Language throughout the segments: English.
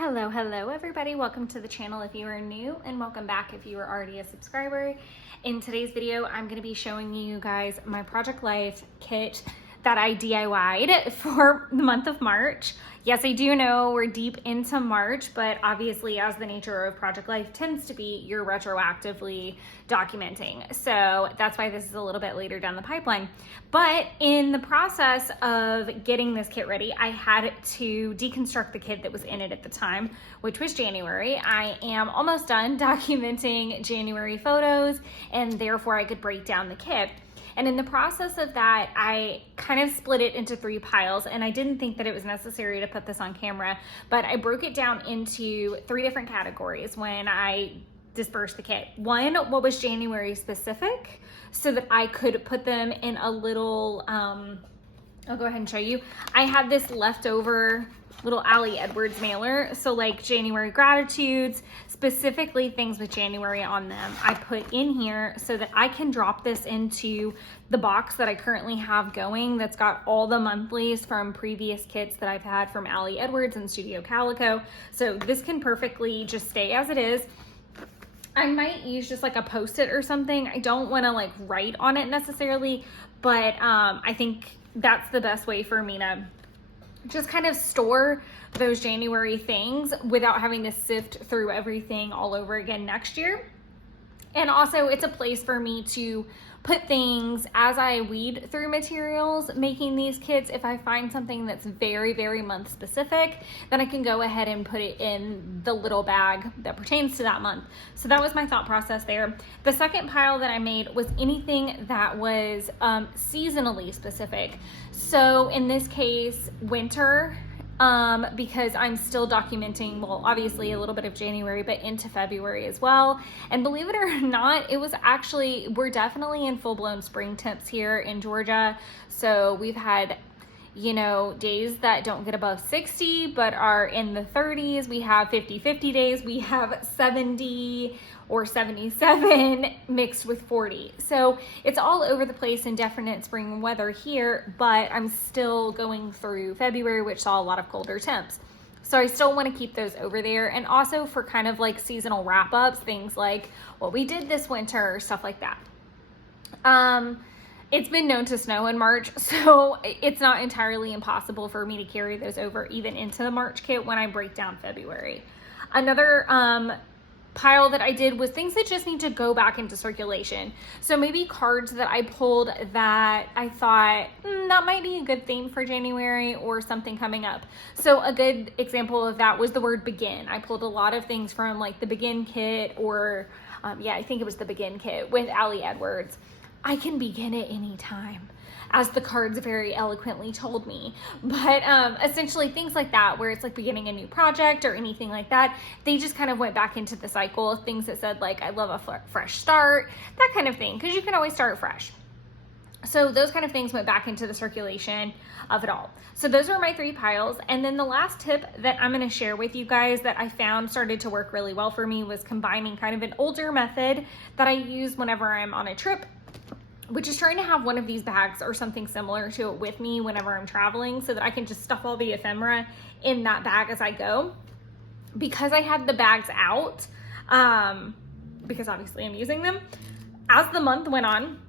Hello everybody. Welcome to the channel if you are new, and welcome back if you are already a subscriber. In today's video, I'm going to be showing you guys my Project Life kit that I DIY'd for the month of March. Yes, I do know we're deep into March, but obviously as the nature of Project Life tends to be, you're retroactively documenting. So that's why this is a little bit later down the pipeline. But in the process of getting this kit ready, I had to deconstruct the kit that was in it at the time, which was January. I am almost done documenting January photos, and therefore I could break down the kit. And in the process of that, I kind of split it into 3 piles, and I didn't think that it was necessary to put this on camera, but I broke it down into 3 different categories when I dispersed the kit. One, what was January specific, so that I could put them in a little, I'll go ahead and show you. I had this leftover little Ali Edwards mailer, so like January gratitudes, specifically things with January on them, I put in here so that I can drop this into the box that I currently have going that's got all the monthlies from previous kits that I've had from Ali Edwards and Studio Calico. So this can perfectly just stay as it is. I might use just like a post-it or something. I don't want to like write on it necessarily, but I think that's the best way for me to just kind of store those January things without having to sift through everything all over again next year. And also it's a place for me to put things as I weed through materials making these kits. If I find something that's very, very month specific, then I can go ahead and put it in the little bag that pertains to that month. So that was my thought process there. The second pile that I made was anything that was seasonally specific. So in this case, winter, because I'm still documenting, well, obviously a little bit of January, but into February as well. And believe it or not, we're definitely in full-blown spring temps here in Georgia. So we've had, you know, days that don't get above 60, but are in the 30s. We have 50-50 days. We have 70 or 77 mixed with 40. So it's all over the place in definite spring weather here, but I'm still going through February, which saw a lot of colder temps. So I still want to keep those over there. And also for kind of like seasonal wrap ups, things like what we did this winter, stuff like that. It's been known to snow in March, so it's not entirely impossible for me to carry those over even into the March kit when I break down February. Another pile that I did was things that just need to go back into circulation. So maybe cards that I pulled that I thought that might be a good theme for January or something coming up. So a good example of that was the word begin. I pulled a lot of things from like the Begin kit or I think it was the Begin kit with Ali Edwards. I can begin at any time, as the cards very eloquently told me. But essentially things like that, where it's like beginning a new project or anything like that, they just kind of went back into the cycle of things that said like, I love a fresh start, that kind of thing, because you can always start fresh. So those kind of things went back into the circulation of it all. So those were my 3 piles. And then the last tip that I'm going to share with you guys that I found started to work really well for me was combining kind of an older method that I use whenever I'm on a trip, which is trying to have one of these bags or something similar to it with me whenever I'm traveling so that I can just stuff all the ephemera in that bag as I go. Because I had the bags out, because obviously I'm using them, as the month went on,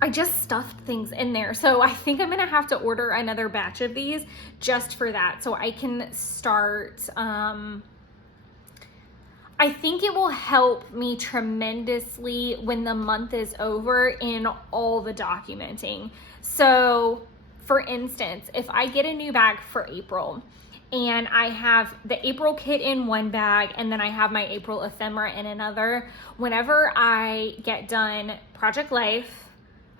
I just stuffed things in there. So I think I'm gonna have to order another batch of these just for that, so I can start, I think it will help me tremendously when the month is over in all the documenting. So for instance, if I get a new bag for April and I have the April kit in one bag and then I have my April ephemera in another, whenever I get done Project Life,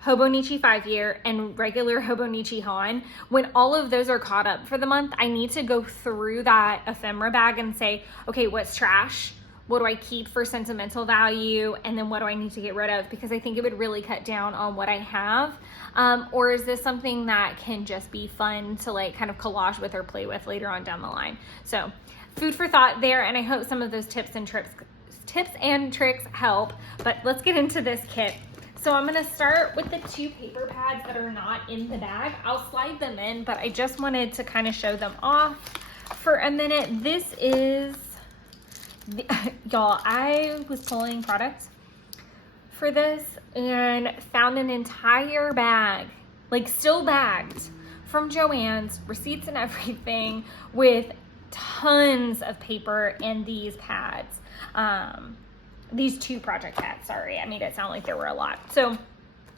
Hobonichi 5-year, and regular Hobonichi Han, when all of those are caught up for the month, I need to go through that ephemera bag and say, okay, what's trash? What do I keep for sentimental value? And then what do I need to get rid of? Because I think it would really cut down on what I have. Or is this something that can just be fun to like kind of collage with or play with later on down the line? So food for thought there. And I hope some of those tips and tricks help, but let's get into this kit. So I'm gonna start with the 2 paper pads that are not in the bag. I'll slide them in, but I just wanted to kind of show them off for a minute. This is, y'all, I was pulling products for this and found an entire bag, like still bagged, from Joann's, receipts and everything, with tons of paper and these pads. These 2 project pads, sorry. I made it sound like there were a lot. So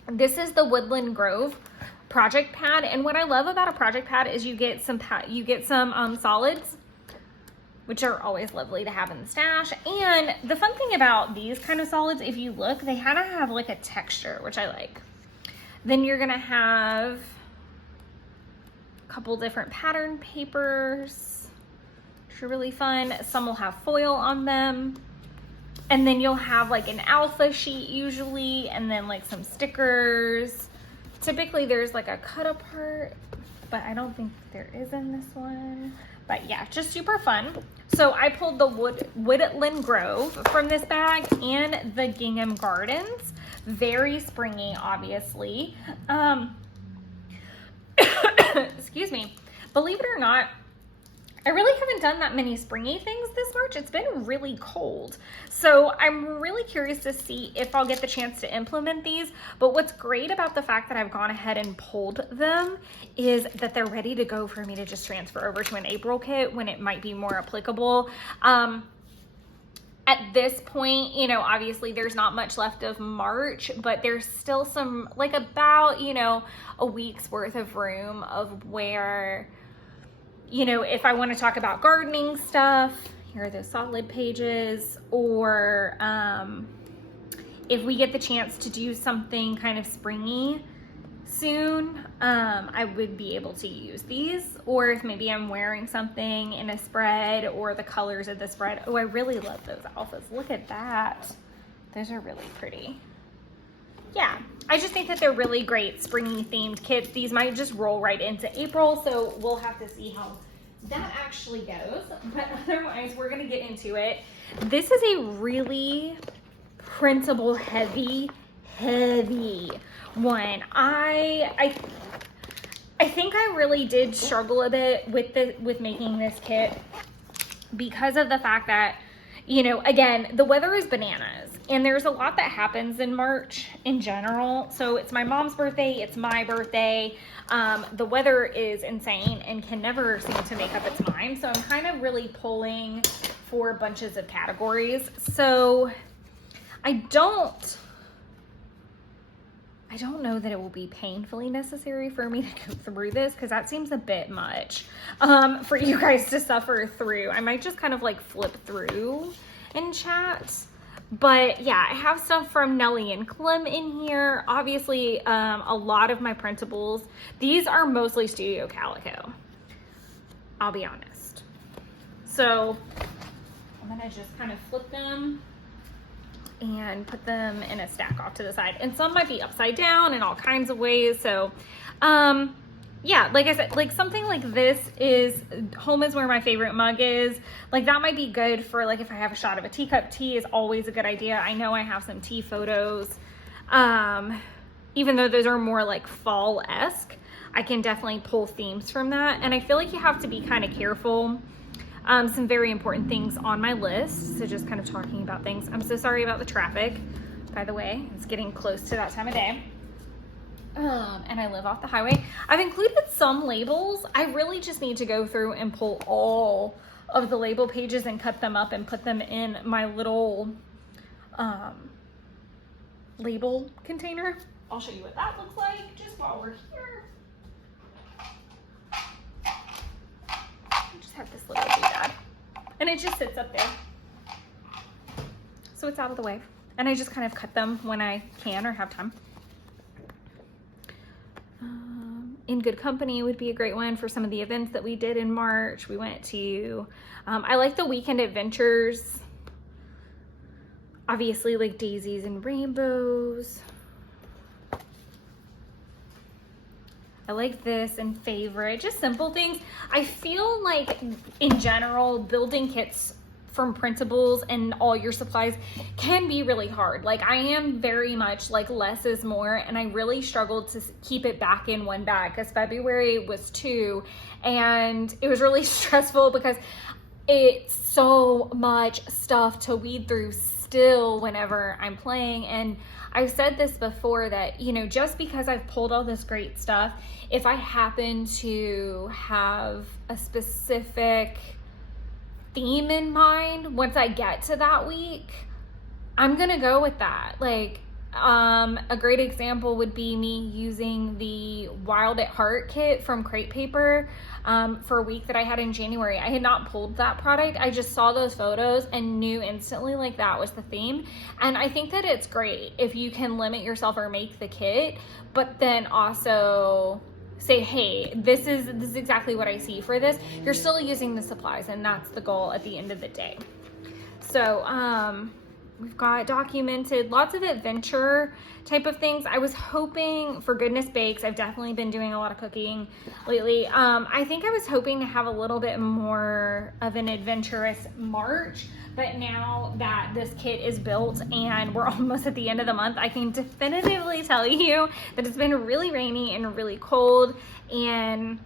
this is the Woodland Grove project pad. And what I love about a project pad is you get some solids, which are always lovely to have in the stash. And the fun thing about these kind of solids, if you look, they kind of have like a texture, which I like. Then you're gonna have a couple different pattern papers, which are really fun. Some will have foil on them. And then you'll have like an alpha sheet usually, and then like some stickers. Typically there's like a cut apart, but I don't think there is in this one. But yeah, just super fun. So I pulled the Woodland Grove from this bag and the Gingham Gardens. Very springy, obviously. Excuse me. Believe it or not, I really haven't done that many springy things this March. It's been really cold. So I'm really curious to see if I'll get the chance to implement these. But what's great about the fact that I've gone ahead and pulled them is that they're ready to go for me to just transfer over to an April kit when it might be more applicable. At this point, you know, obviously there's not much left of March, but there's still some, like about, you know, a week's worth of room of where, you know, if I want to talk about gardening stuff, here are the solid pages, or if we get the chance to do something kind of springy soon, I would be able to use these. Or if maybe I'm wearing something in a spread or the colors of the spread. Oh, I really love those alphas. Look at that. Those are really pretty. Yeah, I just think that they're really great springy themed kits. These might just roll right into April, so we'll have to see how that actually goes. But otherwise, we're gonna get into it. This is a really printable heavy one. I think I really did struggle a bit with making this kit because of the fact that, you know, again, the weather is bananas and there's a lot that happens in March in general. So it's my mom's birthday, it's my birthday. The weather is insane and can never seem to make up its mind. So I'm kind of really pulling for bunches of categories. So I don't know that it will be painfully necessary for me to go through this, because that seems a bit much for you guys to suffer through. I might just kind of like flip through and chat. But yeah, I have stuff from Nelly and Clem in here. Obviously, a lot of my printables. These are mostly Studio Calico, I'll be honest. So I'm gonna just kind of flip them and put them in a stack off to the side. And some might be upside down in all kinds of ways. So yeah, like I said, like something like this is, home is where my favorite mug is. Like that might be good for like if I have a shot of a teacup. Tea is always a good idea. I know I have some tea photos. Even though those are more like fall-esque, I can definitely pull themes from that. And I feel like you have to be kind of careful. Some very important things on my list. So just kind of talking about things. I'm so sorry about the traffic, by the way. It's getting close to that time of day. And I live off the highway. I've included some labels. I really just need to go through and pull all of the label pages and cut them up and put them in my little label container. I'll show you what that looks like just while we're here. I just have this little doodad, and it just sits up there. So it's out of the way. And I just kind of cut them when I can or have time. In Good Company would be a great one for some of the events that we did in March. We went to, I like the Weekend Adventures. Obviously like Daisies and Rainbows. I like this and Favorite, just simple things. I feel like in general, building kits from printables and all your supplies can be really hard. Like I am very much like less is more, and I really struggled to keep it back in one bag because February was 2 and it was really stressful because it's so much stuff to weed through still whenever I'm playing. And I've said this before that, you know, just because I've pulled all this great stuff, if I happen to have a specific theme in mind, once I get to that week, I'm gonna go with that. Like, a great example would be me using the Wild at Heart kit from Crate Paper for a week that I had in January. I had not pulled that product. I just saw those photos and knew instantly like that was the theme. And I think that it's great if you can limit yourself or make the kit, but then also say, hey, this is exactly what I see for this. You're still using the supplies, and that's the goal at the end of the day. So, we've got documented lots of adventure type of things. I was hoping for Goodness Bakes. I've definitely been doing a lot of cooking lately. I think I was hoping to have a little bit more of an adventurous March, but now that this kit is built and we're almost at the end of the month, I can definitively tell you that it's been really rainy and really cold, and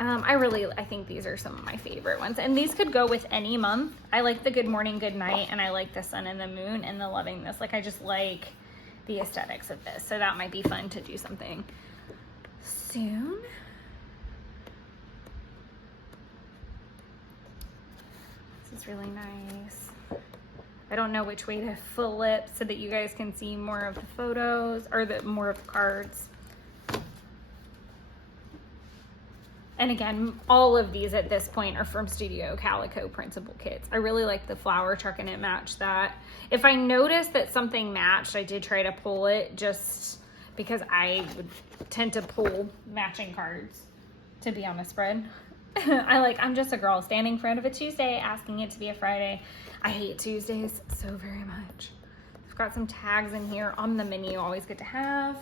I think these are some of my favorite ones, and these could go with any month. I like the Good Morning, Good Night, and I like the Sun and the Moon and the Loving This. Like, I just like the aesthetics of this, so that might be fun to do something soon. This is really nice. I don't know which way to flip so that you guys can see more of the photos, or more of the cards. And again, all of these at this point are from Studio Calico printable kits. I really like the flower truck, and it matched that. If I noticed that something matched, I did try to pull it, just because I would tend to pull matching cards to be on a spread. I'm just a girl standing in front of a Tuesday asking it to be a Friday. I hate Tuesdays so very much. I've got some tags in here on the menu, always good to have.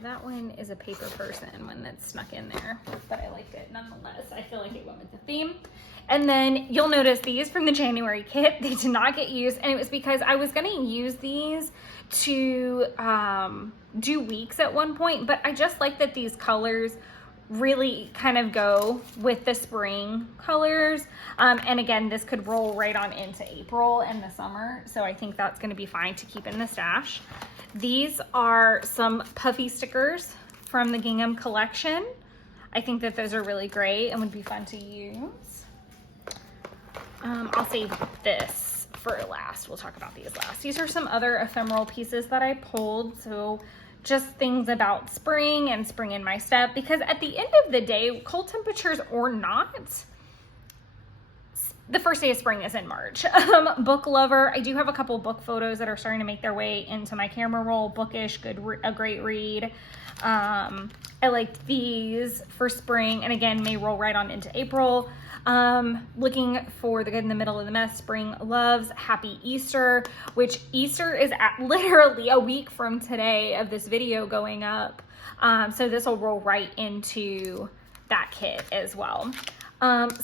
That one is a paper person, one that's snuck in there, but I liked it nonetheless. I feel like it went with the theme. And then you'll notice these from the January kit, they did not get used, and it was because I was gonna use these to do weeks at one point, but I just like that these colors really kind of go with the spring colors. And again, this could roll right on into April and the summer, so I think that's gonna be fine to keep in the stash. These are some puffy stickers from the Gingham collection. I think that those are really great and would be fun to use. I'll save this for last. We'll talk about these last. These are some other ephemeral pieces that I pulled. So just things about spring and spring in my step, because at the end of the day, cold temperatures or not, the first day of spring is in March. Book lover, I do have a couple book photos that are starting to make their way into my camera roll. Bookish, a great read. I liked these for spring, and again, may roll right on into April. Looking for the good in the middle of the mess, Spring Loves, Happy Easter, which Easter is literally a week from today of this video going up. So this will roll right into that kit as well.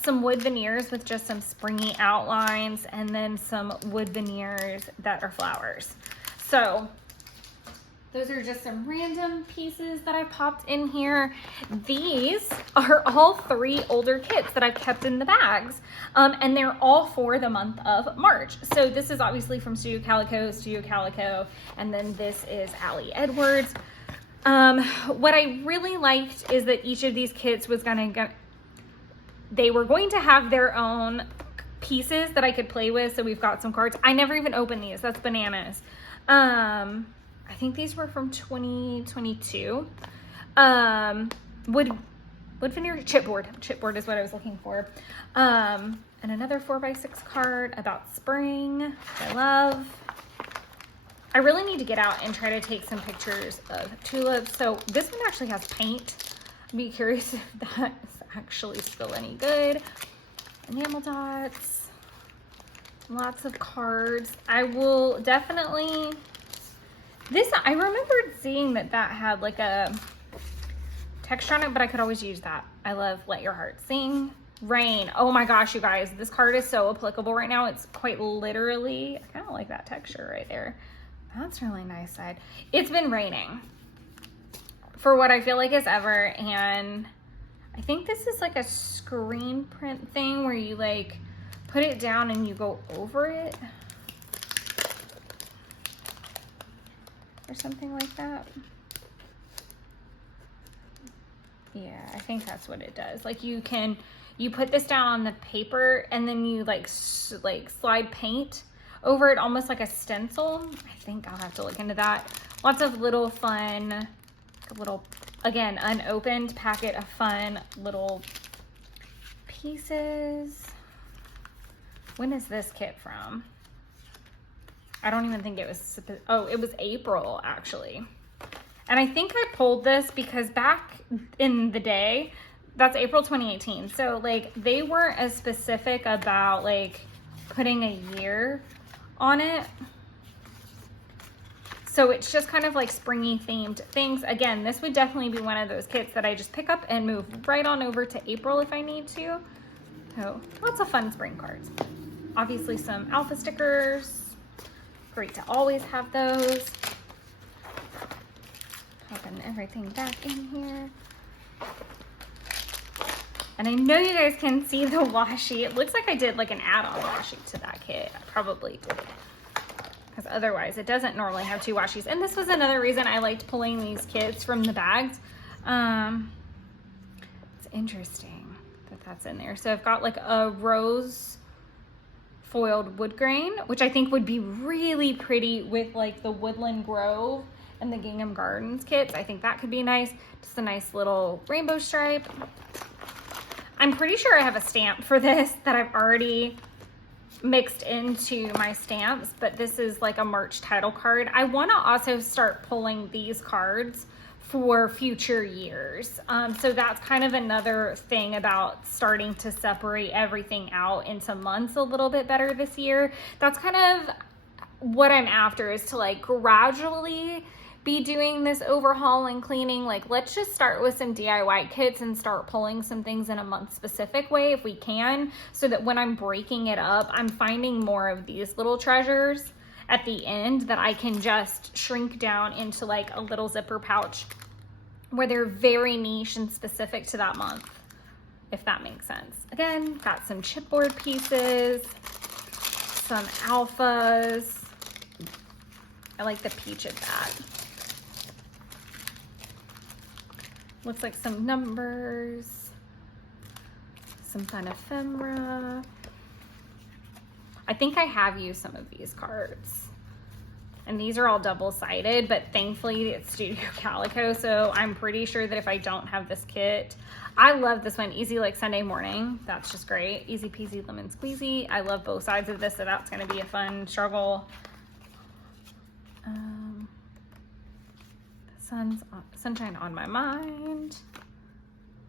Some wood veneers with just some springy outlines, and then some wood veneers that are flowers. So those are just some random pieces that I popped in here. These are all 3 older kits that I've kept in the bags, and they're all for the month of March. So this is obviously from Studio Calico, and then this is Ali Edwards. What I really liked is that each of these kits was they were going to have their own pieces that I could play with. So we've got some cards. I never even opened these. That's bananas. I think these were from 2022. Wood veneer, chipboard is what I was looking for. And another 4x6 card about spring, I love. I really need to get out and try to take some pictures of tulips. So this one actually has paint. I'd be curious if that's actually still any good. Enamel dots, lots of cards. I will definitely, I remembered seeing that had like a texture on it, but I could always use that. I love Let Your Heart Sing. Rain. Oh my gosh, you guys, this card is so applicable right now. It's quite literally, I kind of like that texture right there. That's really nice side. It's been raining for what I feel like is ever, and I think this is like a screen print thing where you like put it down and you go over it or something like that. Yeah, I think that's what it does. Like you put this down on the paper and then you like slide paint over it, almost like a stencil. I think I'll have to look into that. Lots of little fun, little, again, unopened packet of fun little pieces. When is this kit from? I don't even think it was, oh, it was April actually. And I think I pulled this because back in the day, that's April 2018. So like they weren't as specific about like putting a year on it. So it's just kind of like springy themed things. Again, this would definitely be one of those kits that I just pick up and move right on over to April if I need to. So lots of fun spring cards. Obviously some alpha stickers. Great to always have those. Popping everything back in here. And I know you guys can see the washi. It looks like I did like an add-on washi to that kit. I probably did. Because otherwise it doesn't normally have two washis. And this was another reason I liked pulling these kits from the bags. It's interesting that that's in there. So I've got like a rose foiled wood grain, which I think would be really pretty with like the Woodland Grove and the Gingham Gardens kits. I think that could be nice. Just a nice little rainbow stripe. I'm pretty sure I have a stamp for this that I've already mixed into my stamps, but this is like a March title card. I want to also start pulling these cards for future years. So that's kind of another thing about starting to separate everything out into months a little bit better this year. That's kind of what I'm after, is to like gradually be doing this overhaul and cleaning. Like let's just start with some DIY kits and start pulling some things in a month specific way if we can, so that when I'm breaking it up, I'm finding more of these little treasures at the end that I can just shrink down into like a little zipper pouch where they're very niche and specific to that month, if that makes sense. Again, got some chipboard pieces, some alphas. I like the peach of that. Looks like some numbers, some fun ephemera. I think I have used some of these cards. And these are all double-sided, but thankfully it's Studio Calico, so I'm pretty sure that if I don't have this kit, I love this one, Easy Like Sunday Morning. That's just great. Easy peasy lemon squeezy. I love both sides of this, so that's gonna be a fun struggle. Sunshine on My Mind.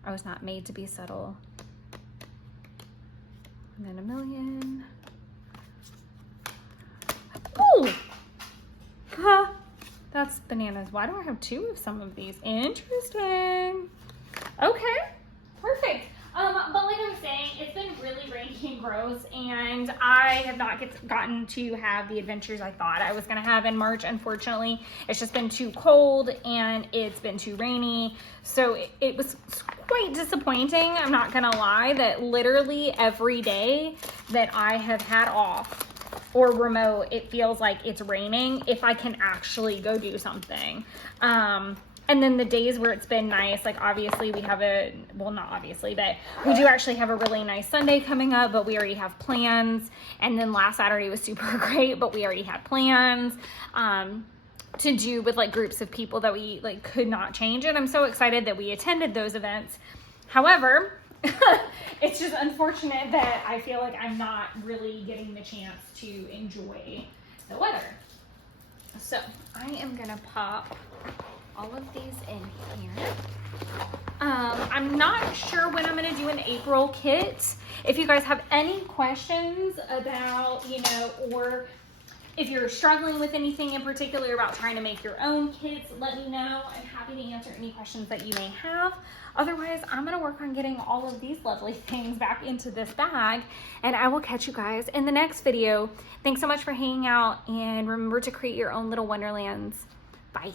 I Was Not Made to Be Subtle. And then A Million. Oh! Huh. That's bananas. Why do I have two of some of these? Interesting. Okay, perfect. But like I was saying, it's been really rainy and gross, and I have not gotten to have the adventures I thought I was gonna have in March. Unfortunately, it's just been too cold and it's been too rainy. So it was quite disappointing. I'm not gonna lie, that literally every day that I have had off or remote, it feels like it's raining if I can actually go do something. And then the days where it's been nice, like obviously we have well, not obviously, but we do actually have a really nice Sunday coming up, but we already have plans. And then last Saturday was super great, but we already had plans to do with like groups of people that we like could not change. And I'm so excited that we attended those events. However, it's just unfortunate that I feel like I'm not really getting the chance to enjoy the weather. So I am gonna pop all of these in here. I'm not sure when I'm gonna do an April kit. If you guys have any questions about, or If you're struggling with anything in particular about trying to make your own kits, let me know. I'm happy to answer any questions that you may have. Otherwise, I'm gonna work on getting all of these lovely things back into this bag, and I will catch you guys in the next video. Thanks so much for hanging out, and remember to create your own little wonderlands. Bye.